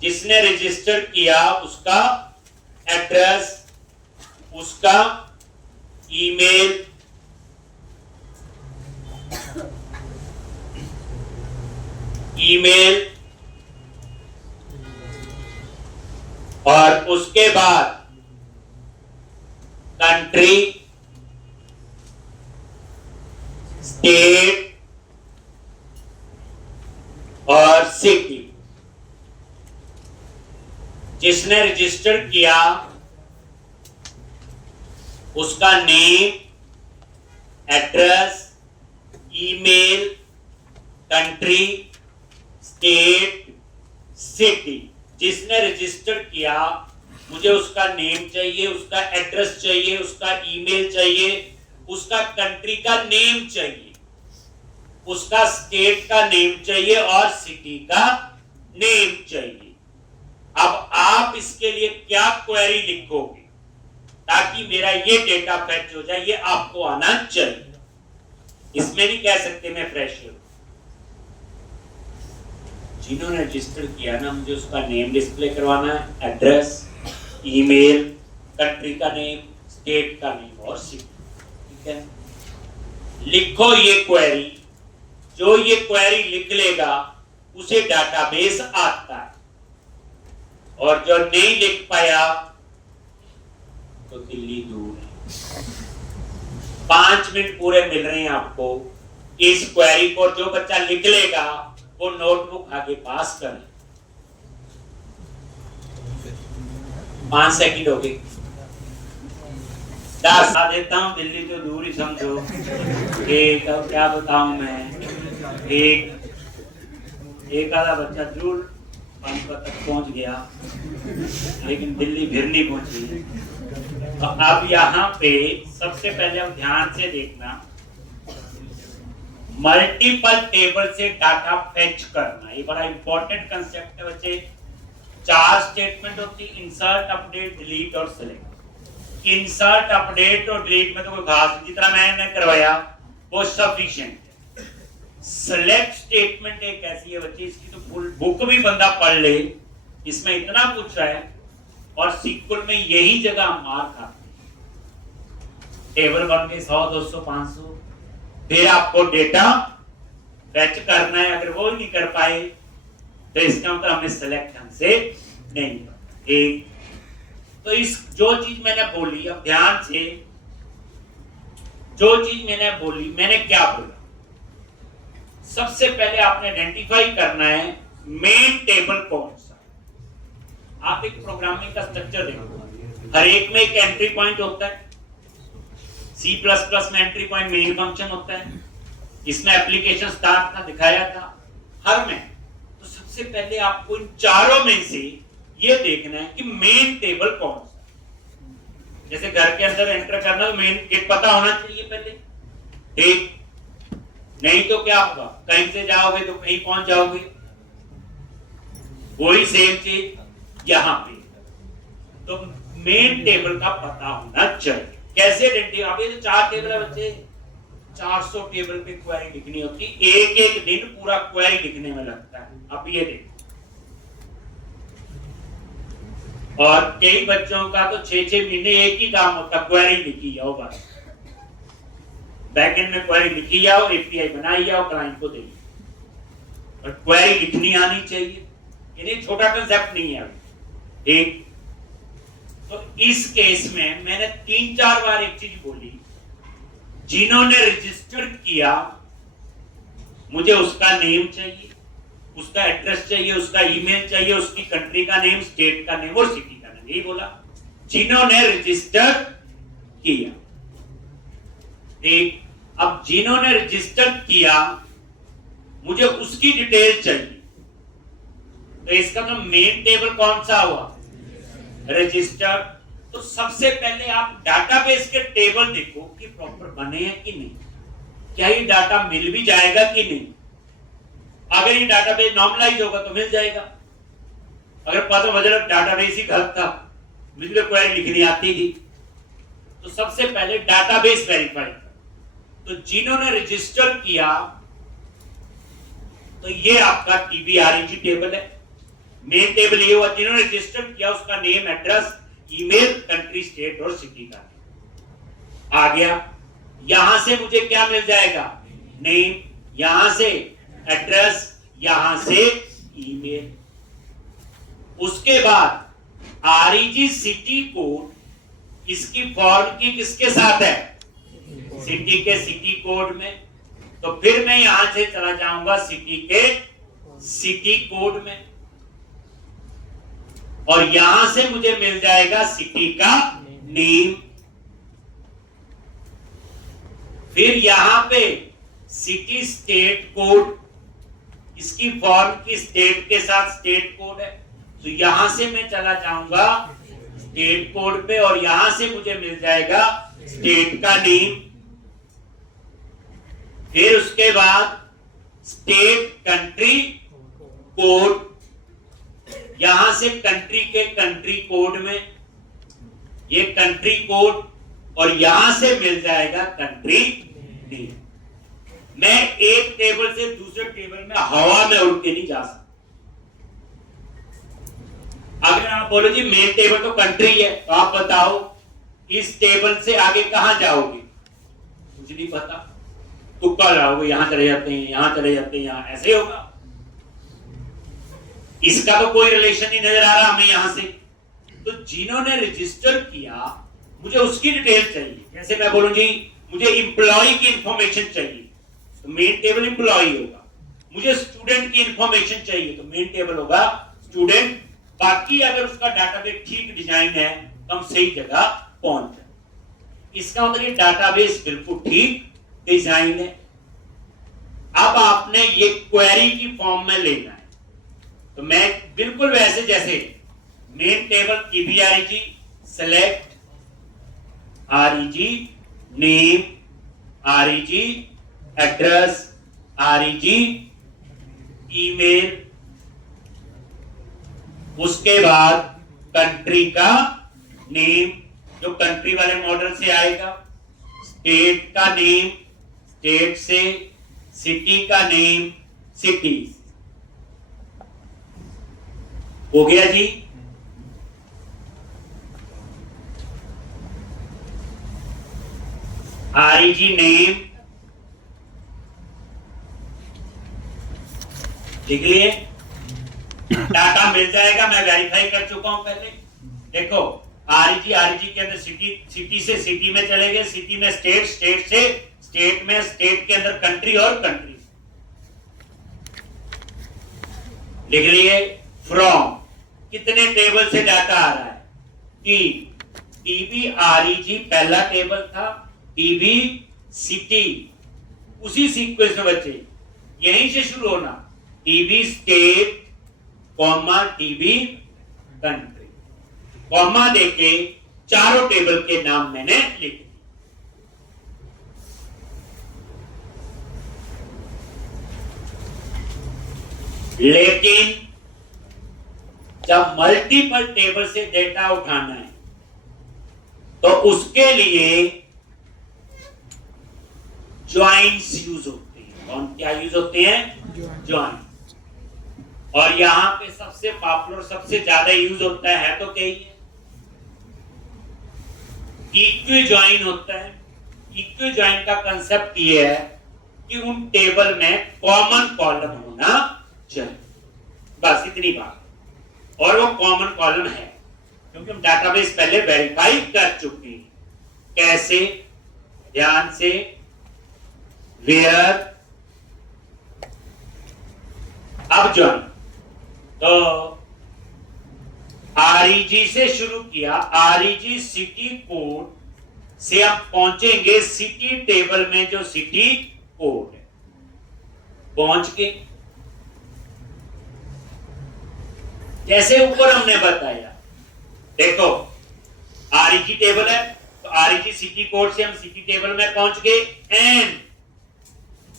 जिसने रजिस्टर किया उसका एड्रेस, उसका ईमेल, और उसके बाद कंट्री, स्टेट और सिटी। जिसने रजिस्टर किया उसका name, address, email, country, state, city. जिसने रजिस्टर किया मुझे उसका नेम चाहिए, उसका एड्रेस चाहिए, उसका ईमेल चाहिए, उसका कंट्री का नेम चाहिए, उसका स्टेट का नेम चाहिए और सिटी का नेम चाहिए। अब आप इसके लिए क्या क्वेरी लिखोगे ताकि मेरा ये डेटा फैच हो जाए? ये आपको आना चाहिए। इसमें नहीं कह सकते मैं फ्रेशर। जिन्होंने रजिस्टर किया ना, मुझे उसका नेम डिस्प्ले करवाना है, एड्रेस, ईमेल, कंट्री का नेम, स्टेट का नेम और सिटी। ठीक है, लिखो ये क्वेरी। जो ये क्वेरी लिख लेगा उसे डाटाबेस आता है, और जो नहीं लिख पाया तो दिल्ली दूर है। 5 मिनट पूरे मिल रहे हैं आपको। इस क्वेरी को जो बच्चा लिख लेगा वो नोटबुक आगे पास कर। 5 सेकंड हो गए। 10 आ देता हूं। दिल्ली तो दूर ही समझो। एक अब क्या बताऊं मैं, एक आधा बच्चा जरूर पानीपत तक पहुंच गया, लेकिन दिल्ली फिर नहीं पहुंची। तो अब यहाँ पे सबसे पहले अब ध्यान से देखना, मल्टीपल टेबल से डाटा फेच करना। ये बड़ा इंपॉर्टेंट कंसेप्ट है बच्चे। 4 स्टेटमेंट होती है, इंसर्ट, अपडेट, डिलीट और सिलेक्ट। इंसर्ट, अपडेट और डिलीट में तो कोई खास, जितना मैंने करवाया वो सफिशिएंट है। सिलेक्ट स्टेटमेंट एक ऐसी है बच्चे, इसकी तो फुल बुक भी बंदा पढ़ ले, इसमें इतना पूछ रहा है, और सीक्वल में यही जगह मार खाते हैं। टेबल बन गए 100, 200, 500। फिर आपको डेटा फेच करना है। अगर वो नहीं कर पाए तो इसका मतलब हमने सिलेक्ट ढंग से नहीं किया। एक तो इस जो चीज मैंने बोली, अब ध्यान से, जो चीज मैंने बोली, मैंने क्या बोला? सबसे पहले आपने आइडेंटिफाई करना है मेन टेबल कौन सा। आप एक प्रोग्रामिंग का स्ट्रक्चर देखो, हर एक में एक एंट्री पॉइंट होता है। C++ में एंट्री पॉइंट मेन फंक्शन होता है। इसमें एप्लीकेशन स्टार्ट था, दिखाया था हर में। तो सबसे पहले आपको इन चारों में से ये देखना है कि मेन टेबल कौन सा। जैसे घर के अंदर एंटर करना, तो मेन गेट पता होना चाहिए पहले। ठीक, नहीं तो क्या होगा, कहीं से जाओगे तो कहीं पहुंच जाओगे। वही सेम चीज यहां पे, तो मेन टेबल का पता होना चाहिए। कैसे आइडेंटिफाई? अब ये जो 4 टेबल है बच्चे, 400 टेबल पे क्वेरी लिखनी होती, एक दिन पूरा क्वेरी लिखने में लगता है। अब ये देखो, और कई बच्चों का तो 6-6 महीने एक ही काम होता, क्वेरी लिखी जाओ बस। बैकएंड में क्वेरी लिखी जाओ, एपीआई बनाई जाओ, क्लाइंट को दे। और क्वेरी लिखनी आनी चाहिए, यानी छोटा कंसेप्ट नहीं है अभी। एक तो इस केस में मैंने 3-4 बार एक चीज बोली, जिन्होंने रजिस्टर किया मुझे उसका नेम चाहिए, उसका एड्रेस चाहिए, उसका ईमेल चाहिए, उसकी कंट्री का नेम, स्टेट का नेम और सिटी का नेम। यही बोला, जिन्होंने रजिस्टर किया। एक, अब जिन्होंने रजिस्टर किया मुझे उसकी डिटेल चाहिए, तो इसका तो मेन टेबल कौन सा हुआ? रजिस्टर। तो सबसे पहले आप डाटाबेस के टेबल देखो कि प्रॉपर बने हैं कि नहीं, क्या ये डाटा मिल भी जाएगा कि नहीं। अगर ये डाटाबेस नॉर्मलाइज होगा तो मिल जाएगा। अगर पता मतलब डाटाबेस ही गलत था, मुझे क्वेरी लिखनी आती थी, तो सबसे पहले डाटाबेस वेरीफाई कर। तो जिन्होंने रजिस्टर किया तो ये आपका TBREG टेबल है। मेन टेबल ये हुआ, जिन्होंने रजिस्टर किया उसका name, address, email, country, state और सिटी का आ गया। यहां से मुझे क्या मिल जाएगा? नेम, यहां से एड्रेस, यहां से ईमेल। उसके बाद REG सिटी कोड, इसकी फॉर्म की किसके साथ है? सिटी के सिटी कोड में। तो फिर मैं यहां से चला जाऊंगा सिटी के सिटी कोड में, और यहां से मुझे मिल जाएगा सिटी का नेम। फिर यहां पे सिटी स्टेट कोड, इसकी फॉर्म की स्टेट के साथ स्टेट कोड है, तो यहां से मैं चला जाऊंगा स्टेट कोड पे, और यहां से मुझे मिल जाएगा स्टेट का नेम। फिर उसके बाद स्टेट कंट्री कोड, यहां से कंट्री के कंट्री कोड में ये कंट्री कोड, और यहां से मिल जाएगा कंट्री नेम। मैं एक टेबल से दूसरे टेबल में हवा में उड़ के नहीं जा सकता। अगर आप बोलो जी मेन टेबल तो कंट्री है, तो आप बताओ इस टेबल से आगे कहां जाओगे? मुझे नहीं पता, तुक्का लगाओगे, यहां चले जाते हैं, यहां चले जाते हैं, यहां ऐसे होगा। इसका तो कोई रिलेशन नहीं नजर आ रहा हमें यहां से। तो जिन्होंने रजिस्टर किया मुझे उसकी डिटेल चाहिए। जैसे मैं बोलूं जी मुझे इंप्लॉय की इंफॉर्मेशन चाहिए, तो मेन टेबल इंप्लॉय होगा। मुझे स्टूडेंट की इंफॉर्मेशन चाहिए, तो मेन टेबल होगा स्टूडेंट। बाकी अगर उसका डाटाबेस ठीक डिजाइन है तो हम सही जगह पहुंच जाए। इसका मतलब डाटाबेस बिल्कुल ठीक डिजाइन है। अब आपने ये क्वेरी की फॉर्म में लेना है, तो मैं बिल्कुल वैसे जैसे main table TBREG select REG name, REG address, REG email, उसके बाद कंट्री का नेम जो कंट्री वाले मॉडल से आएगा, स्टेट का नेम स्टेट से, सिटी का नेम सिटी। हो गया जी। REG नेम लिख लिए, डाटा मिल जाएगा। मैं वेरीफाई कर चुका हूं पहले। देखो REG के अंदर सिटी से सिटी में चले गए, सिटी में स्टेट, स्टेट से स्टेट में, स्टेट के अंदर कंट्री और कंट्री लिख लिए। फ्रॉम कितने टेबल से डाटा आ रहा है? TBREG पहला टेबल था, TB सिटी उसी सीक्वेंस में बच्चे, यहीं से शुरू होना। TB state comma TB country, comma देके चारों टेबल के नाम मैंने लिख दिए। लेकिन जब मल्टीपल टेबल से डेटा उठाना है तो उसके लिए ज्वाइंट्स यूज होते हैं। कौन क्या यूज होते हैं? ज्वाइंट। और यहां पे सबसे पॉपुलर, सबसे ज्यादा यूज होता है तो क्या ही इक्वी ज्वाइन होता है। इक्वी ज्वाइन का कंसेप्ट ये है कि उन टेबल में कॉमन कॉलम होना चाहिए, बस इतनी बात। और वो कॉमन कॉलम है क्योंकि हम डाटाबेस पहले वेरीफाई कर चुके हैं। कैसे? ध्यान से, वेयर, अब ज्वाइन। तो REG से शुरू किया, REG सिटी कोड से आप पहुंचेंगे सिटी टेबल में जो सिटी कोड है, पहुंच के जैसे ऊपर हमने बताया। देखो REG टेबल है तो REG सिटी कोड से हम सिटी टेबल में पहुंच गए। एंड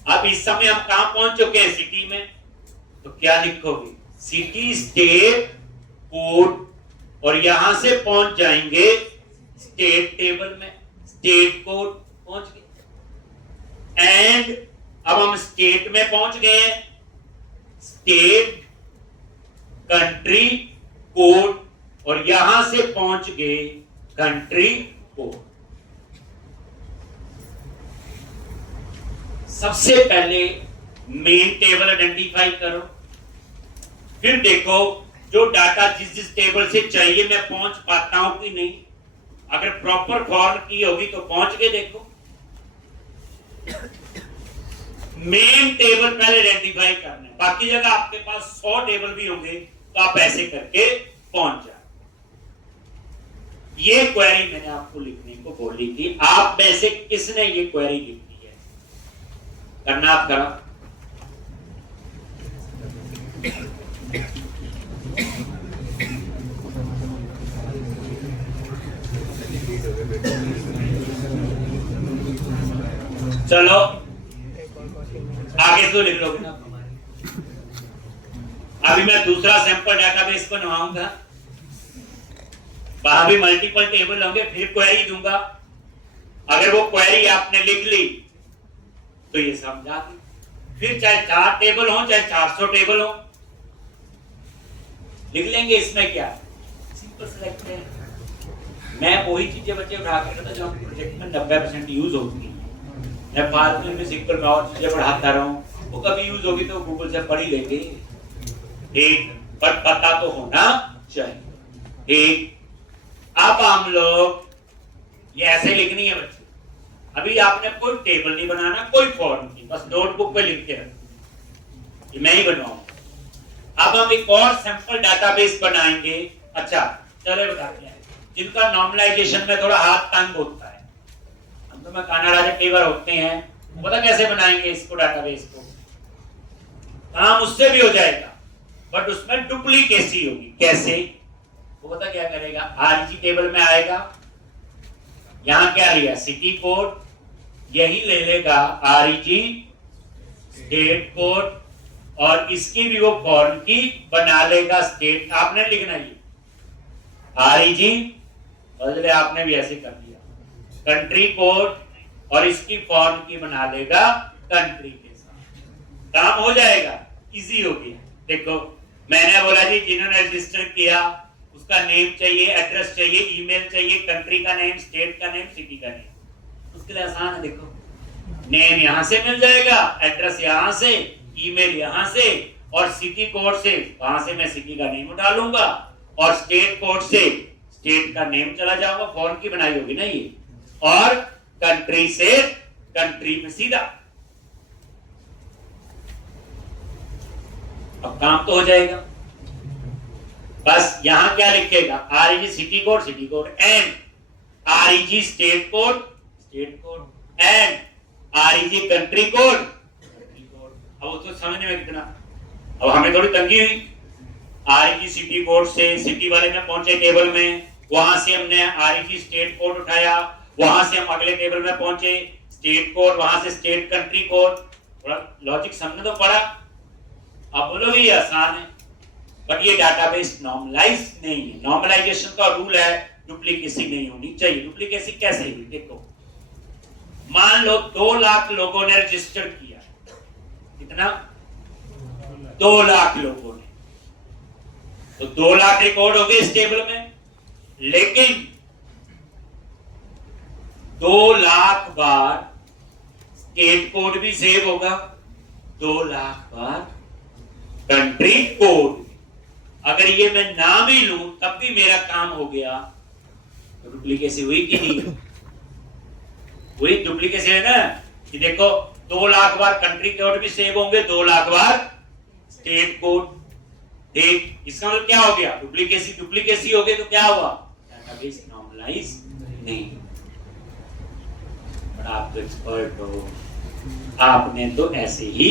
अब इस समय हम कहां पहुंच चुके हैं? सिटी में। तो क्या लिखोगे? सिटी स्टेट कोड, और यहां से पहुंच जाएंगे स्टेट टेबल में, स्टेट कोड पहुंच गए। एंड अब हम स्टेट में पहुंच गए हैं स्टेट, कंट्री, कोड, और यहां से पहुंच गए कंट्री कोड। सबसे पहले मेन टेबल आइडेंटिफाई करो, फिर देखो जो डाटा जिस टेबल से चाहिए मैं पहुंच पाता हूं कि नहीं। अगर प्रॉपर फॉर्म की होगी तो पहुंच के देखो। मेन टेबल पहले आइडेंटिफाई करना है, बाकी जगह आपके पास 100 टेबल भी होंगे तो आप ऐसे करके पहुंच जाए। ये क्वेरी मैंने आपको लिखने को बोली थी, आप में से किसने ये क्वेरी लिखी है? करना आप करा। चलो आगे तो लिख लोगे ना। अभी मैं दूसरा सैंपल डाटाबेस बनवाऊंगा, वहां भी मल्टीपल टेबल होंगे, फिर क्वेरी दूंगा। अगर वो क्वेरी आपने लिख ली तो ये समझा दी, फिर चाहे 4 टेबल हो चाहे 400 टेबल हो लिख लेंगे। इसमें क्या सिंपल सेलेक्ट है। मैं वही चीजें बच्चे उठा कर रहा था जो प्रोजेक्ट में 90% यूज होती है। मैं फालतू में सिंपल का और चीजें बढ़ाता रहूं, वो कभी यूज होगी तो गूगल से पढ़ ही लेंगे। ठीक, पर पता तो होना चाहिए। ठीक, अब हम लोग ये ऐसे लिखनी है बच्चे। अभी आपने कोई टेबल नहीं बनाना, कोई फॉर्म नहीं, बस नोटबुक पे लिख के रखना, ये मैं ही बनवाऊंगा। अब हम एक और सैंपल डाटाबेस बनाएंगे। अच्छा चले बताते हैं, जिनका नॉर्मलाइजेशन में थोड़ा हाथ तंग होता है, हम तो में कानाडा के टेबल होते हैं, पता कैसे बनाएंगे इसको डाटाबेस को? काम उससे भी हो जाएगा बट उसमें डुप्लीकेसी होगी। कैसे? वो पता क्या करेगा? आरजी टेबल में आएगा, यहां क्या लिया? सिटी कोड, यही ले लेगा आरजी स्टेट कोड, और इसकी भी वो फॉर्म की बना लेगा स्टेट। आपने लिखना ये आरजी, बदले आपने भी ऐसे कर दिया कंट्री कोड, और इसकी फॉर्म की बना लेगा कंट्री के साथ। काम हो जाएगा, इजी हो गया। देखो मैंने बोला जी जिन्होंने रजिस्टर किया उसका नेम चाहिए, एड्रेस चाहिए, ईमेल चाहिए, कंट्री का नेम, स्टेट का नेम, सिटी का नेम। उसके लिए आसान है। देखो नेम यहां से मिल जाएगा, एड्रेस यहां से, ईमेल यहां से, और सिटी कोड से वहां से मैं सिटी का नेम उठा लूंगा, और स्टेट कोड से स्टेट का नेम चला जाऊंगा, फॉर्म की बनाई होगी ना ये, और कंट्री से कंट्री में सीधा। अब काम तो हो जाएगा। बस यहां क्या लिखेगा? REG city code and REG state code and REG country code. अब वो तो समझने में कितना, अब हमें थोड़ी तंगी हुई। आरईजी सिटी कोड से सिटी वाले में पहुंचे टेबल में, वहां से हमने आरईजी स्टेट कोड उठाया, वहां से हम अगले टेबल में पहुंचे स्टेट कोड, वहां से स्टेट कंट्री कोड। थोड़ा लॉजिक समझने तो पड़ा। आप बोलोगे ये आसान है, बट ये डाटाबेस नॉर्मलाइज नहीं है। नॉर्मलाइजेशन का रूल है डुप्लीकेसी नहीं होनी चाहिए। डुप्लीकेसी कैसे हुई? देखो मान लो 2 लाख लोगों ने रजिस्टर किया। कितना? 2 लाख लोगों ने, तो 2 लाख रिकॉर्ड हो गए इस टेबल में, लेकिन 2 लाख बार स्टेट कोड भी सेव होगा, 2 लाख बार कंट्री कोड। अगर ये मैं नाम ही लूं तब भी मेरा काम हो गया। तो डुप्लीकेसी हुई कि नहीं हुई? डुप्लीकेसी है ना, कि देखो 2 लाख बार कंट्री कोड भी सेव होंगे, 2 लाख बार स्टेट कोड। ठीक, इसका मतलब क्या हो गया? डुप्लीकेसी हो गई। तो क्या हुआ? डाटाबेस नॉर्मलाइज नहीं। पर आप तो एक्सपर्ट हो, आपने तो ऐसे ही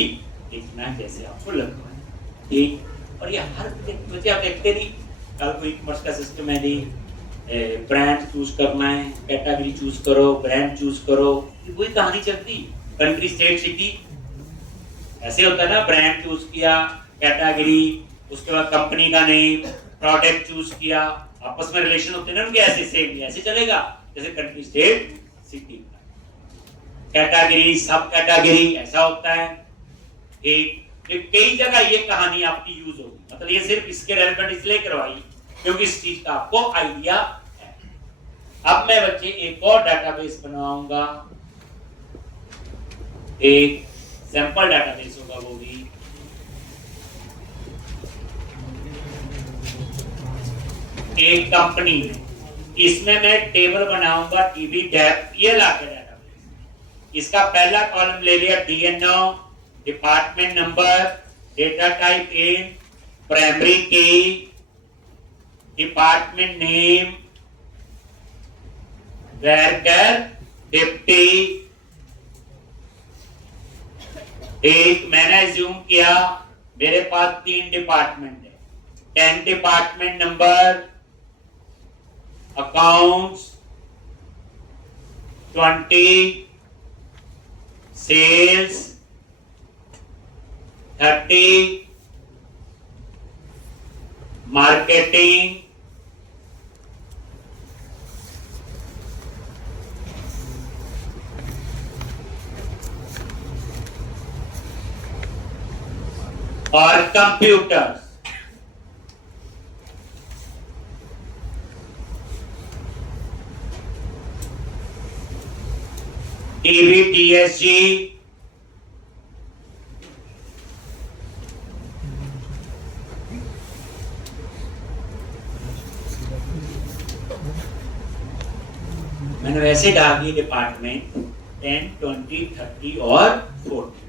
लिखना जैसे आपको लगता है। ठीक, और ये हर बच्चे आप देखते नहीं, कल कोई कॉमर्स का सिस्टम है नहीं, ब्रांड चूज करना है, कैटेगरी चूज करो, ब्रांड चूज करो, वही कहानी चलती। कंट्री स्टेट सिटी ऐसे होता है ना, ब्रांड चूज किया, कैटेगरी, उसके बाद कंपनी का नेम, प्रोडक्ट चूज किया, आपस में रिलेशन होते हैं ना उनके, ऐसे सेम ऐसे चलेगा जैसे कंट्री स्टेट सिटी। कैटेगरी सब कैटेगरी ऐसा होता है। ठीक, तो कई जगह ये कहानी आपकी यूज होगी, मतलब ये सिर्फ इसके रेलेवेंट इसलिए करवाई क्योंकि इस चीज का आपको आइडिया है। अब मैं बच्चे एक और डाटाबेस बनवाऊंगा, एक सैंपल डाटाबेस होगा वो भी। एक कंपनी में, इसमें मैं टेबल बनाऊंगा टीबी डेप, ये लाके डाटाबेस। इसका पहला कॉलम ले लिया DNO, department number, data type int, primary की, डिपार्टमेंट नेम, वर्कर, डिप्टी। एक मैंने एज्यूम किया मेरे पास 3 डिपार्टमेंट है, 10 department number, accounts, 20 sales, 30 marketing, और कंप्यूटर्स। टीवी, डीएसजी, मैंने वैसे डाल दिए डिपार्टमेंट 10, 20, 30 और 40।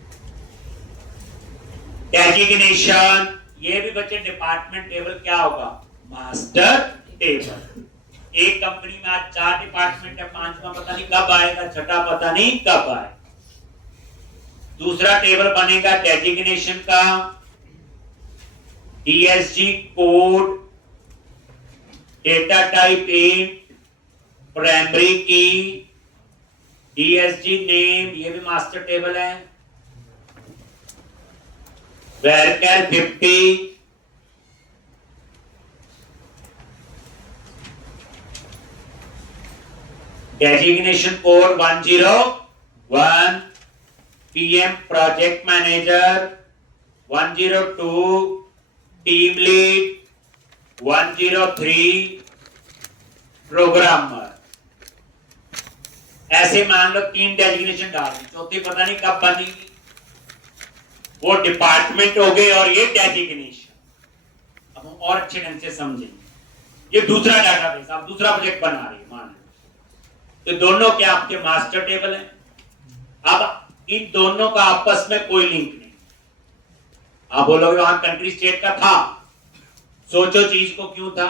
डेजिग्नेशन, ये भी बच्चे डिपार्टमेंट टेबल क्या होगा, मास्टर टेबल। एक कंपनी में आज 4 डिपार्टमेंट है, 5वां पता नहीं कब आएगा, छठा पता नहीं कब आए। दूसरा टेबल बनेगा डेजिग्नेशन का, DSG code, data type int, primary की, डीएसजी नेम, ये भी मास्टर टेबल है, worker 50, designation code 101, PM project manager 102, team lead 103, programmer. ऐसे मान लो 3 डेजिग्नेशन डाल दी, चौथी पता नहीं कब बनेगी। वो डिपार्टमेंट हो गए और ये डेजिग्नेशन। अब हम और अच्छे ढंग से समझेंगे। ये दूसरा डाटाबेस, आप दूसरा प्रोजेक्ट बना रही है मान लो, तो दोनों क्या आपके मास्टर टेबल है। अब इन दोनों का आपस में कोई लिंक नहीं। आप बोलोगे वहां कंट्री स्टेट का था, सोचो चीज को क्यों था।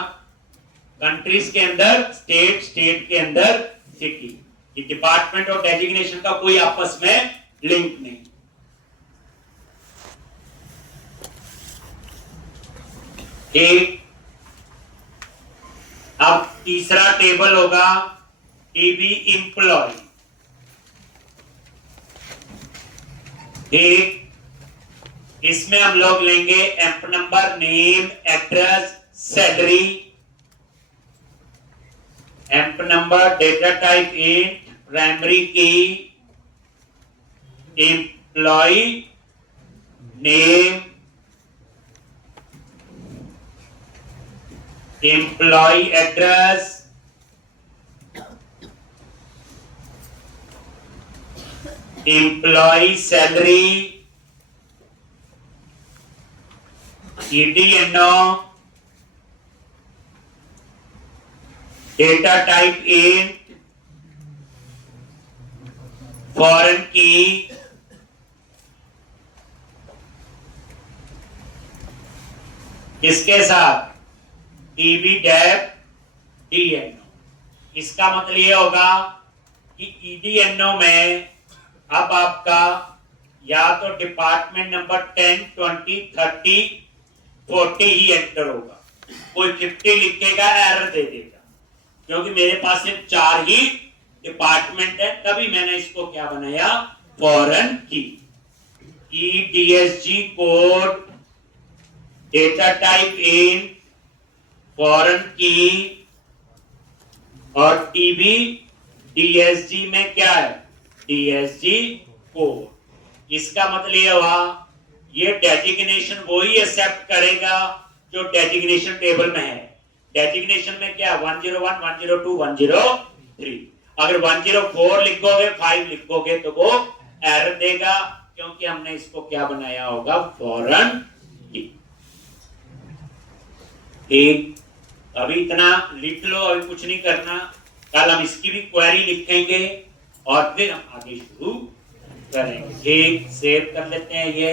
कंट्रीज के अंदर स्टेट, स्टेट के अंदर सिटी, ये डिपार्टमेंट और डेजिग्नेशन का कोई आपस में लिंक नहीं। एक अब तीसरा टेबल होगा टीबी एम्प्लॉय। एक इसमें हम लोग लेंगे emp number, name, address, salary, emp number, data type int, primary key, employee name, employee address, employee salary, EDNO, data type int, foreign key, इसके साथ टीबी डेप डीएनओ। इसका मतलब ये होगा कि ईडीएनओ में अब आपका या तो डिपार्टमेंट नंबर 10, 20, 30, 40 ही एंटर होगा। कोई 50 लिखेगा एरर दे देगा, क्योंकि मेरे पास सिर्फ 4 ही डिपार्टमेंट है, तभी मैंने इसको क्या बनाया, foreign key. EDSG code, data type int, foreign key, और टीबी डीएसजी में क्या है, डीएसजी कोड। इसका मतलब ये हुआ ये डेजिग्नेशन वही एक्सेप्ट करेगा जो डेजिग्नेशन टेबल में है। डेजिग्नेशन में क्या 101, 102, 103। अगर 104 लिखोगे, 5 लिखोगे तो वो एरर देगा, क्योंकि हमने इसको क्या बनाया होगा, फॉरेन की। ठीक, अभी इतना लिख लो, अभी कुछ नहीं करना। कल हम इसकी भी क्वेरी लिखेंगे और फिर हम आगे शुरू करेंगे। ठीक, सेव कर लेते हैं ये।